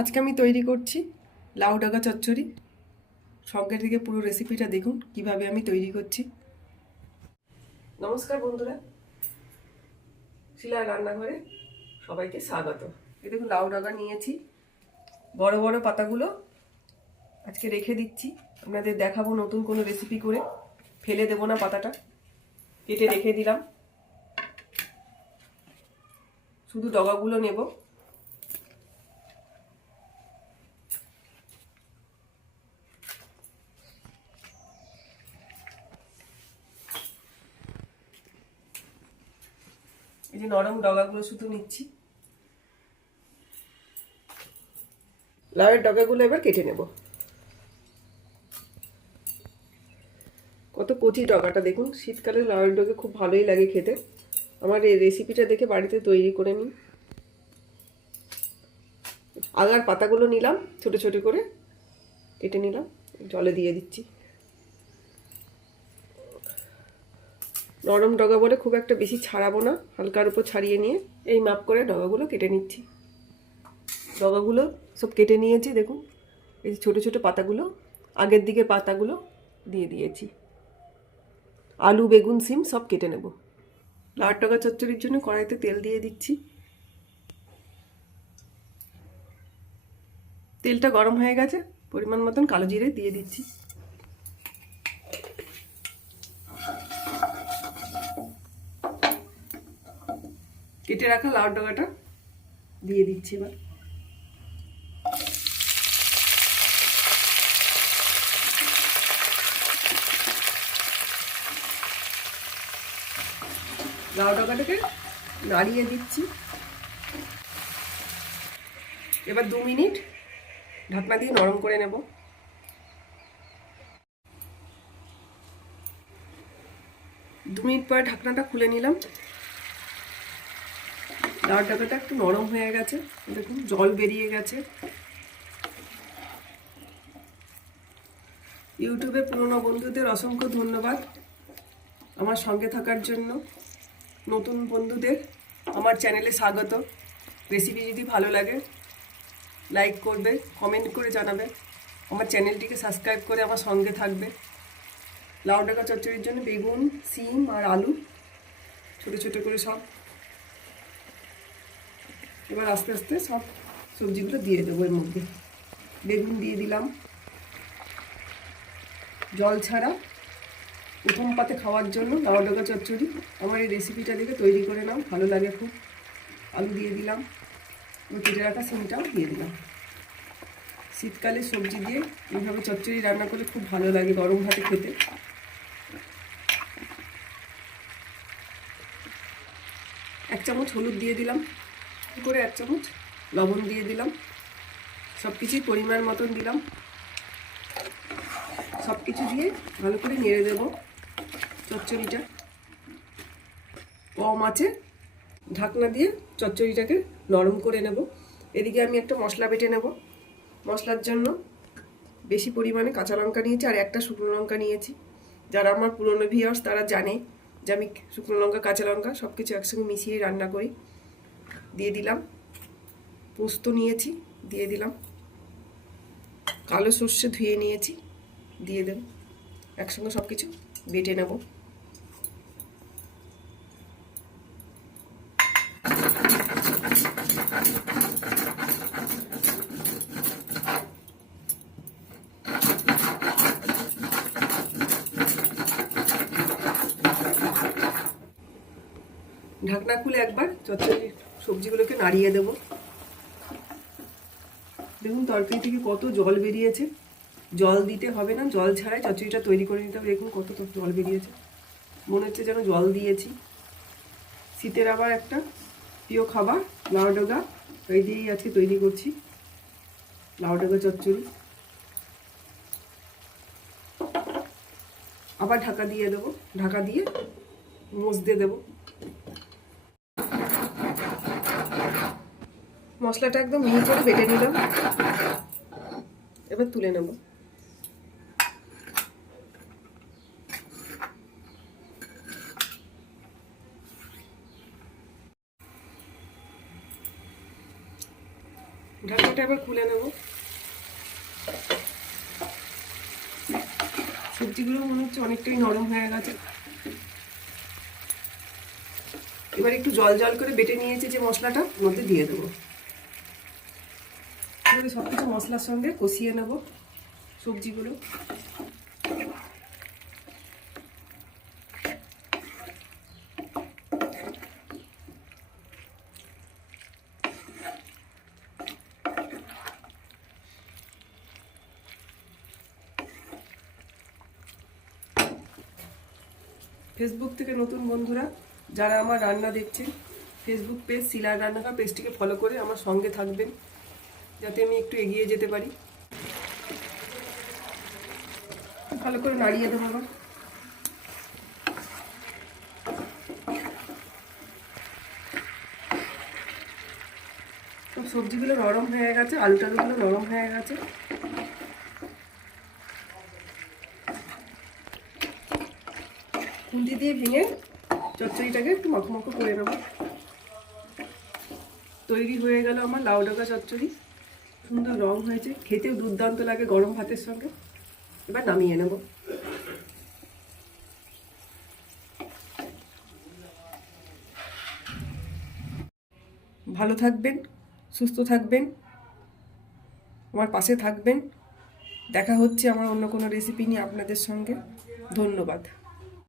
আজকে আমি তৈরি করছি লাউ ডাকা চচ্চড়ি। সঙ্গে থেকে পুরো রেসিপিটা দেখুন, কীভাবে আমি তৈরি করছি। নমস্কার বন্ধুরা, শিলার রান্নাঘরে সবাইকে স্বাগত। এই দেখুন, লাউ ডাকা নিয়েছি। বড় বড় পাতাগুলো আজকে রেখে দিচ্ছি। আপনাদের দেখাবো নতুন কোনো রেসিপি করে। ফেলে দেবো না পাতাটা। কেটে রেখে দিলাম। শুধু ডগাগুলো নেব। এই যে নরম ডগাগুলো শুধু নিচ্ছি। লাউয়ের ডগাগুলো এবার কেটে নেব। কত কচি ডগাটা দেখুন, শীতকালে লাউয়ের ডগে খুব ভালোই লাগে খেতে। আমার এই রেসিপিটা দেখে বাড়িতে তৈরি করে নিন। আগার পাতাগুলো নিলাম, ছোট ছোট করে কেটে নিলাম, জলে দিয়ে দিচ্ছি। নরম ডগা বলে খুব একটা বেশি ছাড়াবো না, হালকার উপর ছাড়িয়ে নিয়ে এই মাপ করে ডগাগুলো কেটে নিচ্ছি। ডগাগুলো সব কেটে নিয়েছি, দেখুন, এই যে ছোটো ছোটো পাতাগুলো, আগের দিকে পাতাগুলো দিয়ে দিয়েছি। আলু, বেগুন, সিম সব কেটে নেব। লাট টাকা চচ্চড়ির জন্য কড়াইতে তেল দিয়ে দিচ্ছি। তেলটা গরম হয়ে গেছে, পরিমাণ মতন কালো জিরে দিয়ে দিচ্ছি। কেটে রাখা লাউ ডগাটা দিয়ে দিচ্ছি এবার। লাউ ডগাটাকে নাড়িয়ে দিচ্ছি। এবার দু মিনিট ঢাকনা দিয়ে নরম করে নেব। দু মিনিট পরে ঢাকনাটা খুলে নিলাম। লাউ ডাকাটা একটু নরম হয়ে গেছে। দেখুন, জল বেরিয়ে গেছে। ইউটিউবে পুরনো বন্ধুদের অসংখ্য ধন্যবাদ আমার সঙ্গে থাকার জন্য। নতুন বন্ধুদের আমার চ্যানেলে স্বাগত। রেসিপি যদি ভালো লাগে, লাইক করবে, কমেন্ট করে জানাবে। আমার চ্যানেলটিকে সাবস্ক্রাইব করে আমার সঙ্গে থাকবে। লাউ ডাকা চচ্চড়ির জন্য বেগুন, সিম আর আলু, ছোটো ছোটো করে সব। এবার আস্তে আস্তে সব সবজিগুলো দিয়ে দেবো এর মধ্যে। বেগুন দিয়ে দিলাম। জল ছাড়া। প্রথম পাতে খাওয়ার জন্য লাউ ডাকা চচ্চড়ি। আমার এই রেসিপিটা দেখে তৈরি করে নাও, ভালো লাগে খুব। আলু দিয়ে দিলাম। কেটে রাখা সিমটাও দিয়ে দিলাম। শীতকালে সবজি দিয়ে এইভাবে চচ্চড়ি রান্না করলে খুব ভালো লাগে গরম ভাতে খেতে। এক চামচ হলুদ দিয়ে দিলাম। করে এক চামচ লবণ দিয়ে দিলাম। সব কিছুই পরিমাণ মতন দিলাম। সব কিছু দিয়ে ভালো করে নেড়ে দেব চচ্চড়িটা। কম আছে, ঢাকনা দিয়ে চচ্চড়িটাকে নরম করে নেব। এদিকে আমি একটা মশলা বেটে নেব। মশলার জন্য বেশি পরিমাণে কাঁচা লঙ্কা নিয়েছি আর একটা শুকনো লঙ্কা নিয়েছি। যারা আমার পুরনো ভিওর্স তারা জানে যে আমি শুকনো লঙ্কা, কাঁচা লঙ্কা সব কিছু একসঙ্গে মিশিয়ে রান্না করি। দিয়ে দিলাম। পোস্ত নিয়েছি, দিয়ে দিলাম। কালো সর্ষে ধুয়ে নিয়েছি, দিয়ে দেব। একসঙ্গে সব কিছু বেটে নেব। ঢাকনা খুলে একবার চচ্চড়ি সবজিগুলোকে নাড়িয়ে দেব। দেখুন, তরকারি থেকে কত জল বেরিয়েছে। জল দিতে হবে না, জল ছাড়াই চচ্চড়িটা তৈরি করে নিতে হবে। দেখুন কত জল বেরিয়েছে। মনে হচ্ছে যেন জল দিয়েছি। শীতের আবার একটা প্রিয় খাবার, লাউ ডগা। এই দিয়েই আজকে তৈরি করছি লাউ ডগা চচ্চড়ি। আবার ঢাকা দিয়ে দেবো। ঢাকা দিয়ে মোজ দিয়ে দেবো। মশলাটা একদম মিহি করে বেটে নিলাম। এবার তুলে নেব। ঢাকনাটা এবার খুলে নেব। সবজিগুলো মনে হচ্ছে অনেকটাই নরম হয়ে গেছে। এবার একটু জল জল করে বেটে নিয়েছি যে মশলাটা, মধ্যে দিয়ে দেবো। এবারে সব কিছু মশলার সঙ্গে কষিয়ে নেব সবজিগুলো। ফেসবুক থেকে নতুন বন্ধুরা, যারা আমার রান্না দেখছেন ফেসবুক পেজ শিলার রান্নাঘর পেজটিকে ফলো করে আমার সঙ্গে থাকবেন। যাতে আমি একটু এগিয়ে যেতে পারি। ভালো করে নাড়িয়ে দেবো আবার। সবজিগুলো নরম হয়ে গেছে আলু টালুগুলো নরম হয়ে গেছে। খুন্তি দিয়ে ভেঙে চচ্চড়িটাকে একটু মাখো মাখো করে নেব। তৈরি হয়ে গেল আমার লাউ ডাকা চচ্চড়ি। সুন্দর রং হয়েছে। খেতেও দুর্দান্ত লাগে গরম ভাতের সঙ্গে। এবার নামিয়ে নেব। ভালো থাকবেন, সুস্থ থাকবেন, আমার পাশে থাকবেন। দেখা হচ্ছে আমার অন্য কোনো রেসিপি নিয়ে আপনাদের সঙ্গে। ধন্যবাদ।